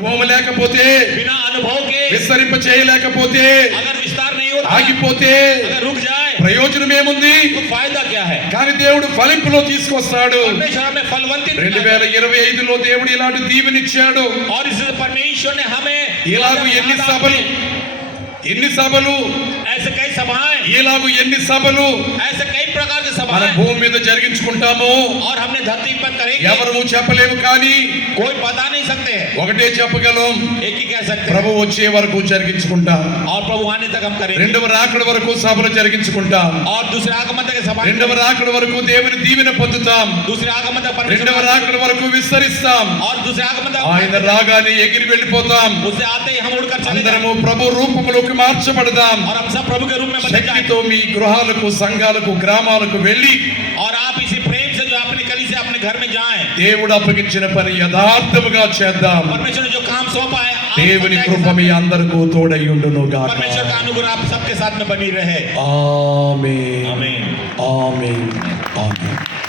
అనుభవం లేకపోతే, बिना अनुभव के విస్తరింప చేయలేకపోతే, अगर विस्तार नहीं होता, ఆగిపోతే अगर रुक जाए ప్రయోజనం ఏముంది? तो फायदा क्या है? కానీ దేవుడు ఫలింపులో తీసుకొస్తాడు. परमेश्वर हमें फलवंती 2025లో దేవుడు ఇలాంటి దీవెనిచ్చాడు. और इस परमेश्वर ने हमें ఇలాగ ఎన్ని సభలు ऐसे कई सभाएं, ఇలాగ ఎన్ని సభలు ऐसे कई प्रकार की మన सभाएं భూమి మీద జరిగించుకుంటాము. और हमने धरती पर करेंगे, ఎవరు చెప్పలేము, కానీ कोई बता नहीं सकते हैं, ఒకటే చెప్పగలం, एक ही कह सकते हैं, ప్రభు వచ్చే వరకు జరిగించుకుంటాం. और प्रभु आने तक हम करेंगे, రెండవ రాకడ వరకు సభలు జరిగించుకుంటాం. और दूसरे आगमन तक सभा, రెండవ రాకడ వరకు దేవుని దీవెన పొందుతాం. दूसरे आगमन तक రెండవ రాకడ వరకు విస్తరిస్తాం. और दूसरे आगमन ఆయన तक రాగానే ఎగిరి వెళ్ళిపోతాం. उससे आते ही हम उड़कर चले जाएंगे, అందరము ప్రభు రూపములోకి మార్చబడదాం. और हम सब प्रभु के रूप में बदल जाएंगे, శక్తితో మీ గృహాలకు, సంఘాలకు, గ్రామాలకు వెళ్ళి और आप इसी प्रेम से जो अपनी कली से अपने घर में जाएं, దేవుడు అప్పగించిన పని యథార్థముగా చేద్దాం. परमेश्वर ने जो काम सौंपा है, आप దేవుని सच्चाई के కృప साथ- మీ అందరికీ తోడైయుండును గాక. परमेश्वर का अनुग्रह आप सबके साथ में बनी रहे। ఆమేన్ आमीन। ఆమేన్ ఆమేన్.